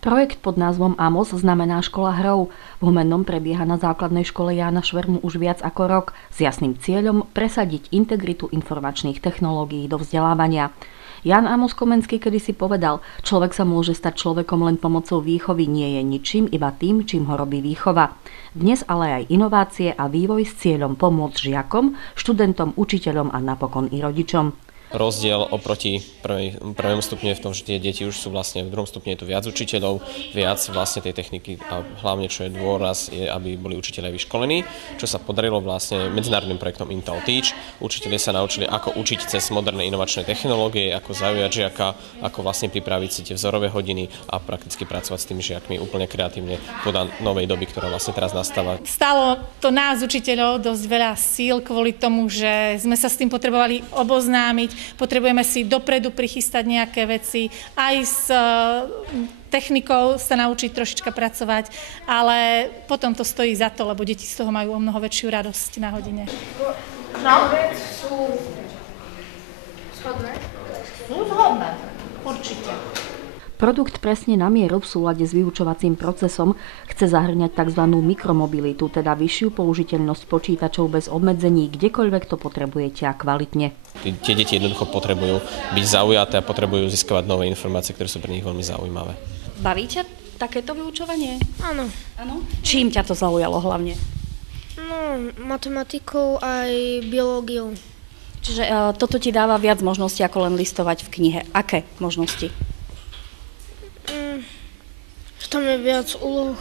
Projekt pod názvom AMOS znamená škola hrou. V Humennom prebieha na základnej škole Jána Švermu už viac ako rok s jasným cieľom presadiť integritu informačných technológií do vzdelávania. Ján Amos Komenský kedysi povedal, človek sa môže stať človekom len pomocou výchovy, nie je ničím, iba tým, čím ho robí výchova. Dnes ale aj inovácie a vývoj s cieľom pomôcť žiakom, študentom, učiteľom a napokon i rodičom. Rozdiel oproti prvému stupňu je v tom, že tie deti už sú vlastne v druhom stupni, je tu viac učiteľov, viac vlastne tej techniky a hlavne čo je dôraz je, aby boli učiteľe vyškolení, čo sa podarilo vlastne medzinárodným projektom Intel Teach. Učitelia sa naučili, ako učiť cez moderné inovačné technológie, ako zaujať žiaka, ako vlastne pripraviť si tie vzorové hodiny a prakticky pracovať s tými žiakmi úplne kreatívne podľa novej doby, ktorá vlastne teraz nastáva. Stálo to nás učiteľov dosť veľa síl kvôli tomu, že sme sa s tým potrebovali oboznámiť. Potrebujeme si dopredu prichystať nejaké veci, aj s technikou sa naučiť trošička pracovať, ale potom to stojí za to, lebo deti z toho majú o mnoho väčšiu radosť na hodine. No, sú shodné? Sú zhodné, určite. Produkt presne na mieru v súlade s vyučovacím procesom chce zahŕňať tzv. Mikromobilitu, teda vyššiu použiteľnosť počítačov bez obmedzení, kdekoľvek to potrebujete a kvalitne. Tie deti jednoducho potrebujú byť zaujaté a potrebujú získavať nové informácie, ktoré sú pre nich veľmi zaujímavé. Baví ťa takéto vyučovanie? Áno. Áno? Čím ťa to zaujalo hlavne? No, matematikou aj biológiou. Čiže toto ti dáva viac možností ako len listovať v knihe. Aké možnosti? Tam je viac úloh.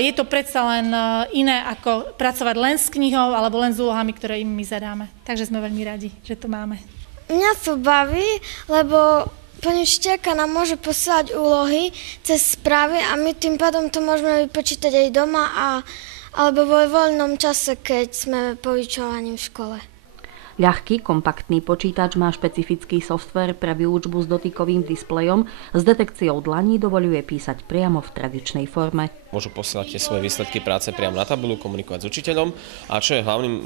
Je to predsa len iné ako pracovať len s knihou alebo len s úlohami, ktoré im my zadáme. Takže sme veľmi radi, že to máme. Mňa to baví, lebo pani učiteľka nám môže posielať úlohy cez správy a my tým pádom to môžeme vypočítať aj doma alebo vo voľnom čase, keď sme po vyučovaní v škole. Ľahký, kompaktný počítač má špecifický softvér pre výučbu s dotykovým displejom. S detekciou dlaní dovoľuje písať priamo v tradičnej forme. Môžu posielať tie svoje výsledky práce priamo na tabuľu, komunikovať s učiteľom. A čo je hlavným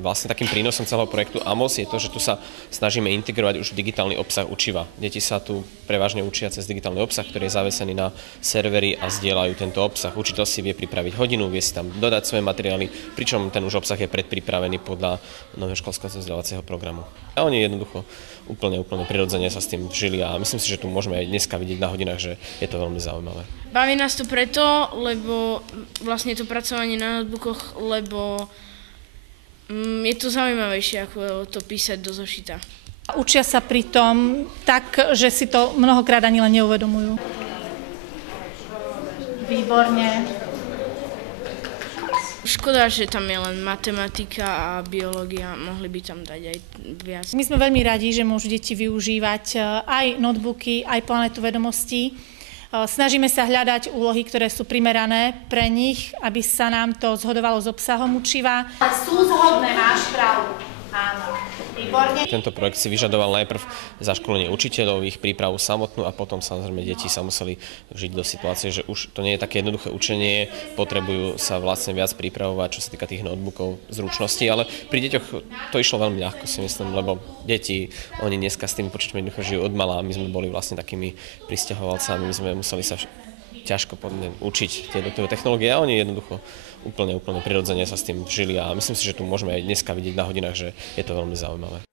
vlastne takým prínosom celého projektu AMOS je to, že tu sa snažíme integrovať už digitálny obsah učiva. Deti sa tu prevažne učia cez digitálny obsah, ktorý je zavesený na servery a zdieľajú tento obsah. Učiteľ si vie pripraviť hodinu, vie si tam dodať svoje materiály, pričom ten už obsah je predpripravený podľa nového školského vzdelávacieho programu. A oni jednoducho úplne prirodzene sa s tým vžili a myslím si, že tu môžeme aj dneska vidieť na hodinách, že je to veľmi zaujímavé. Baví nás to preto, lebo vlastne to pracovanie na notebookoch, lebo je to zaujímavejšie ako to písať do zošita. Učia sa pri tom tak, že si to mnohokrát ani len neuvedomujú. Výborne. Škoda, že tam je len matematika a biológia, mohli by tam dať aj viac. My sme veľmi radi, že môžu deti využívať aj notebooky, aj planetu vedomostí. Snažíme sa hľadať úlohy, ktoré sú primerané pre nich, aby sa nám to zhodovalo s obsahom učiva. Sú zhodné, máš pravdu. Áno. Výborne. Tento projekt si vyžadoval najprv zaškolenie učiteľov, ich prípravu samotnú a potom samozrejme deti sa museli žiť do situácie, že už to nie je také jednoduché učenie, potrebujú sa vlastne viac pripravovať, čo sa týka tých notebookov, zručností, ale pri deťoch to išlo veľmi ľahko, si myslím, lebo deti, oni dneska s tými počítačmi jednoducho žijú od mala a my sme boli vlastne takými prisťahovalcami, my sme museli sa ťažko učiť tie technológie a oni jednoducho úplne prirodzene sa s tým vžili a myslím si, že tu môžeme aj dneska vidieť na hodinách, že je to veľmi zaujímavé.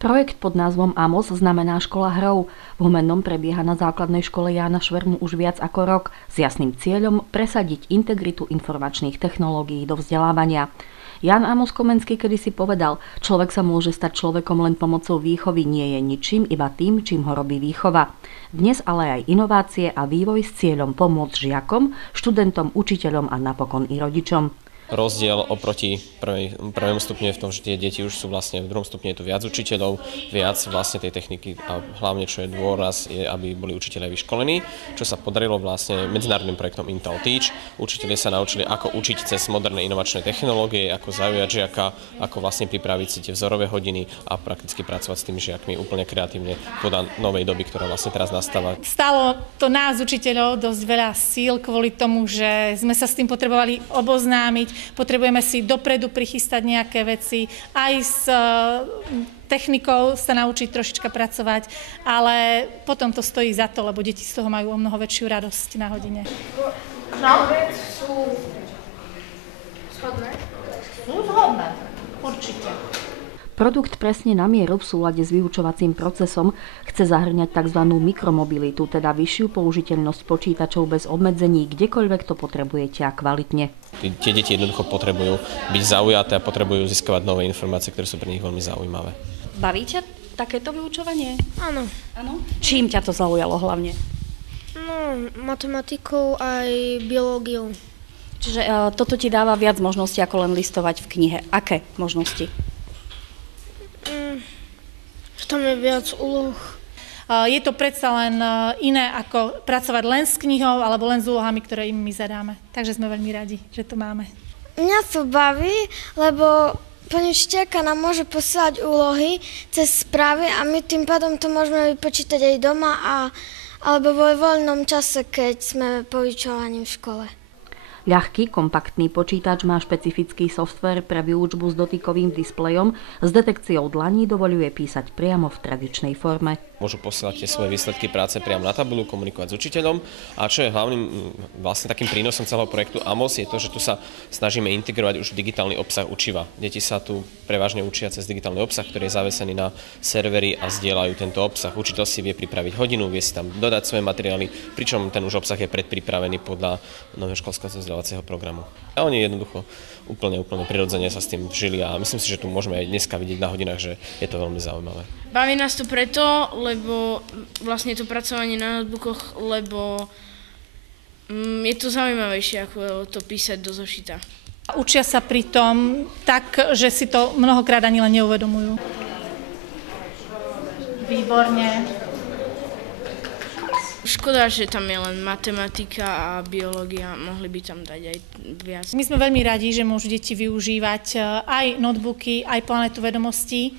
Projekt pod názvom AMOS znamená škola hrou. V Humennom prebieha na základnej škole Jána Švermu už viac ako rok s jasným cieľom presadiť integritu informačných technológií do vzdelávania. Ján Amos Komenský kedysi povedal, človek sa môže stať človekom len pomocou výchovy, nie je ničím, iba tým, čím ho robí výchova. Dnes ale aj inovácie a vývoj s cieľom pomôcť žiakom, študentom, učiteľom a napokon i rodičom. Rozdiel oproti prvému stupňu je v tom, že tie deti už sú vlastne v druhom stupni, je tu viac učiteľov, viac vlastne tej techniky a hlavne, čo je dôraz, je, aby boli učitelia vyškolení, čo sa podarilo vlastne medzinárodným projektom Intel Teach. Učitelia sa naučili, ako učiť cez moderné inovačné technológie, ako zaujať žiaka, ako vlastne pripraviť si tie vzorové hodiny a prakticky pracovať s tými žiakmi úplne kreatívne podľa novej doby, ktorá vlastne teraz nastáva. Stálo to nás, učiteľov, dosť veľa síl kvôli tomu, že sme sa s tým potrebovali oboznámiť. Potrebujeme si dopredu prichystať nejaké veci, aj s technikou sa naučiť trošička pracovať, ale potom to stojí za to, lebo deti z toho majú o mnoho väčšiu radosť na hodine. Sú shodné? Sú zhodné, určite. Produkt presne na mieru v súlade s vyučovacím procesom chce zahŕňať tzv. Mikromobilitu, teda vyššiu použiteľnosť počítačov bez obmedzení, kdekoľvek to potrebujete a kvalitne. Tie deti jednoducho potrebujú byť zaujaté a potrebujú získavať nové informácie, ktoré sú pre nich veľmi zaujímavé. Baví ťa takéto vyučovanie? Áno. Áno. Čím ťa to zaujalo hlavne? No, matematikou aj biológiou. Čiže toto ti dáva viac možností ako len listovať v knihe. Aké možnosti? V tom je viac úloh. Je to predsa len iné, ako pracovať len s knihou alebo len s úlohami, ktoré im my zadáme. Takže sme veľmi radi, že to máme. Mňa to baví, lebo pani učiteľka nám môže posielať úlohy cez správy a my tým pádom to môžeme vypočítať aj doma alebo vo voľnom čase, keď sme po vyučovaní v škole. Ľahký, kompaktný počítač má špecifický softvér pre výučbu s dotykovým displejom. S detekciou dlaní dovoľuje písať priamo v tradičnej forme. Môžu posielať tie svoje výsledky práce priamo na tabuľu, komunikovať s učiteľom. A čo je hlavným vlastne takým prínosom celého projektu AMOS je to, že tu sa snažíme integrovať už digitálny obsah učiva. Deti sa tu prevažne učia cez digitálny obsah, ktorý je zavesený na servery a zdieľajú tento obsah. Učiteľ si vie pripraviť hodinu, vie si tam dodať svoje materiály, pričom ten už obsah je predpripravený podľa nového školského vzdelávacieho programu. A oni jednoducho úplne prirodzene sa s tým vžili a myslím si, že tu môžeme aj dneska vidieť na hodinách, že je to veľmi zaujímavé. Baví nás to preto, lebo vlastne to pracovanie na notebookoch, lebo je to zaujímavejšie ako to písať do zošita. Učia sa pri tom tak, že si to mnohokrát ani len neuvedomujú. Výborne. Škoda, že tam je len matematika a biológia, mohli by tam dať aj viac. My sme veľmi radi, že môžu deti využívať aj notebooky, aj planetu vedomostí.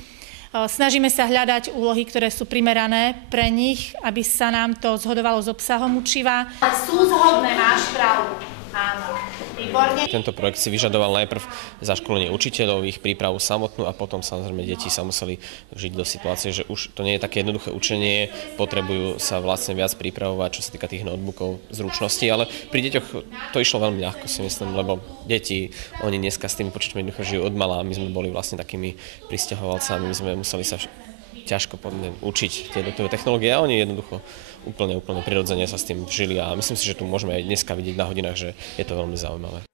Snažíme sa hľadať úlohy, ktoré sú primerané pre nich, aby sa nám to zhodovalo s obsahom učiva. Sú zhodné, máš pravdu. Áno. Výborne. Tento projekt si vyžadoval najprv zaškolenie učiteľov, ich prípravu samotnú a potom samozrejme deti sa museli žiť do situácie, že už to nie je také jednoduché učenie, potrebujú sa vlastne viac pripravovať, čo sa týka tých notebookov, zručností, ale pri deťoch to išlo veľmi ľahko, si myslím, lebo deti, oni dneska s tými počítačmi jednoducho žijú od mala, my sme boli vlastne takými prisťahovalcami, my sme museli sa ťažko učiť tie technológie a oni jednoducho úplne prirodzene sa s tým vžili a myslím si, že tu môžeme aj dneska vidieť na hodinách, že je to veľmi zaujímavé.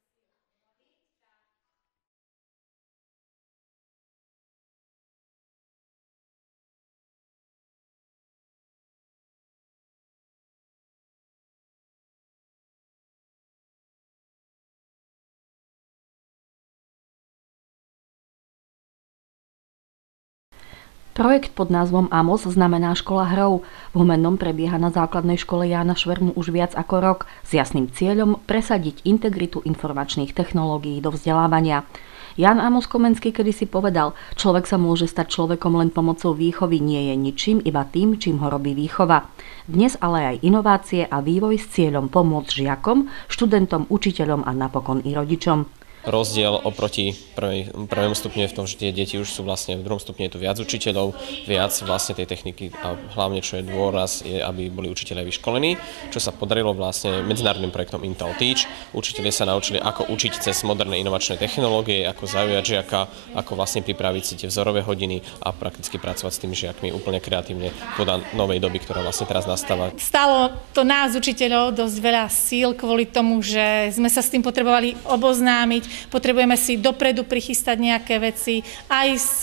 Projekt pod názvom AMOS znamená škola hrou. V Humennom prebieha na základnej škole Jána Švermu už viac ako rok s jasným cieľom presadiť integritu informačných technológií do vzdelávania. Ján Amos Komenský kedysi povedal, človek sa môže stať človekom len pomocou výchovy, nie je ničím, iba tým, čím ho robí výchova. Dnes ale aj inovácie a vývoj s cieľom pomôcť žiakom, študentom, učiteľom a napokon i rodičom. Rozdiel oproti prvému stupňu je v tom, že tie deti už sú vlastne v druhom stupni, je tu viac učiteľov, viac vlastne tej techniky a hlavne, čo je dôraz, je, aby boli učitelia vyškolení, čo sa podarilo vlastne medzinárodným projektom Intel Teach. Učitelia sa naučili, ako učiť cez moderné inovačné technológie, ako zaujať žiaka, ako vlastne pripraviť si tie vzorové hodiny a prakticky pracovať s tými žiakmi úplne kreatívne podľa novej doby, ktorá vlastne teraz nastáva. Stálo to nás, učiteľov, dosť veľa síl kvôli tomu, že sme sa s tým potrebovali oboznámiť. Potrebujeme si dopredu prichystať nejaké veci, aj s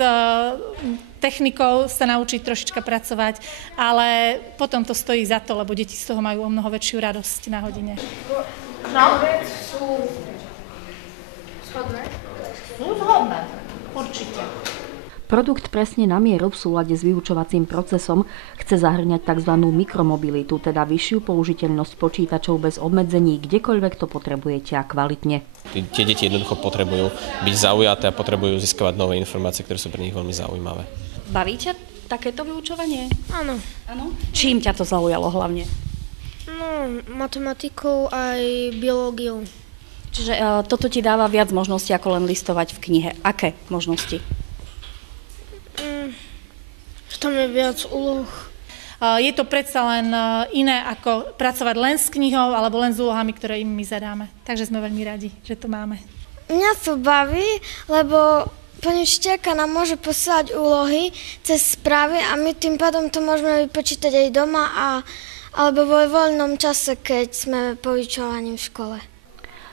technikou sa naučiť trošička pracovať, ale potom to stojí za to, lebo deti z toho majú o mnoho väčšiu radosť na hodine. Sú Schodné? Sú zhodné, určite. Produkt presne na mieru v súlade s vyučovacím procesom chce zahŕňať tzv. Mikromobilitu, teda vyššiu použiteľnosť počítačov bez obmedzení, kdekoľvek to potrebujete a kvalitne. Tie deti jednoducho potrebujú byť zaujaté a potrebujú získavať nové informácie, ktoré sú pre nich veľmi zaujímavé. Baví ťa takéto vyučovanie? Áno. Áno. Čím ťa to zaujalo hlavne? No, matematikou aj biológiou. Čiže toto ti dáva viac možností ako len listovať v knihe. Aké možnosti? Že tam je viac úloh. Je to predsa len iné ako pracovať len s knihou alebo len s úlohami, ktoré im my zadáme. Takže sme veľmi radi, že to máme. Mňa to baví, lebo pani učiteľka nám môže posielať úlohy cez správy a my tým pádom to môžeme vypočítať aj doma alebo vo voľnom čase, keď sme po vyučovaní v škole.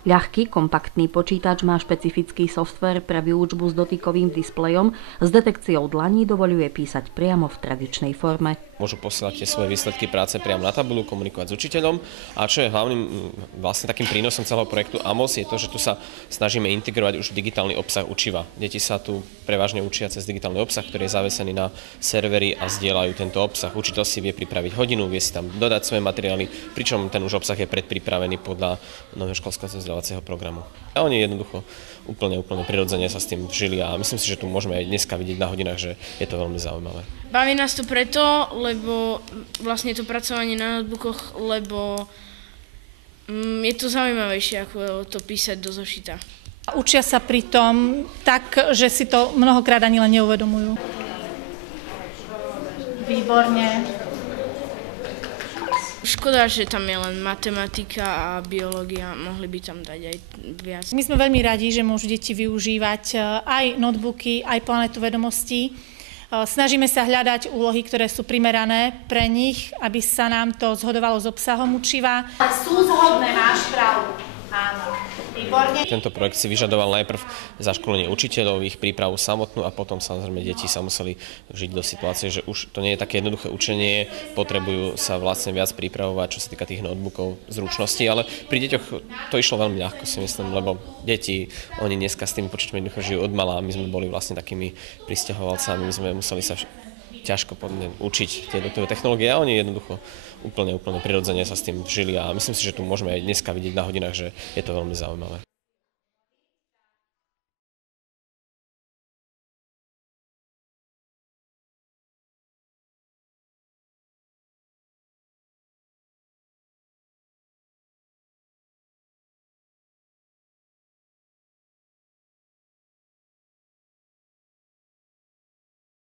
Ľahký, kompaktný počítač má špecifický softvér pre výučbu s dotykovým displejom. S detekciou dlaní dovoľuje písať priamo v tradičnej forme. Môžu posielať tie svoje výsledky práce priamo na tabuľu, komunikovať s učiteľom. A čo je hlavným vlastne takým prínosom celého projektu AMOS je to, že tu sa snažíme integrovať už digitálny obsah učiva. Deti sa tu prevažne učia cez digitálny obsah, ktorý je zavesený na servery a zdieľajú tento obsah. Učiteľ si vie pripraviť hodinu, vie si tam dodať svoje materiály, pričom ten už obsah je predpripravený podľa nového školského vzdelávacieho programu. A oni jednoducho úplne prirodzene sa s tým vžili a myslím si, že tu môžeme aj dneska vidieť na hodinách, že je to veľmi zaujímavé. Baví nás to preto, lebo vlastne to pracovanie na notebookoch, lebo je to zaujímavejšie ako to písať do zošita. Učia sa pri tom tak, že si to mnohokrát ani len neuvedomujú. Výborne. Škoda, že tam je len matematika a biológia, mohli by tam dať aj viac. My sme veľmi radi, že môžu deti využívať aj notebooky, aj planetu vedomostí. Snažíme sa hľadať úlohy, ktoré sú primerané pre nich, aby sa nám to zhodovalo s obsahom učiva. Sú zhodné, máš pravdu. Áno, výborne. Tento projekt si vyžadoval najprv zaškolenie učiteľov, ich prípravu samotnú a potom samozrejme deti sa museli žiť do situácie, že už to nie je také jednoduché učenie, potrebujú sa vlastne viac pripravovať, čo sa týka tých notebookov, zručností, ale pri deťoch to išlo veľmi ľahko, si myslím, lebo deti, oni dneska s tými počítačmi jednoducho žijú od mala a my sme boli vlastne takými prisťahovalcami, my sme museli sa ťažko učiť tie technológie a oni jednoducho úplne prirodzene sa s tým vžili a myslím si, že tu môžeme aj dneska vidieť na hodinách, že je to veľmi zaujímavé.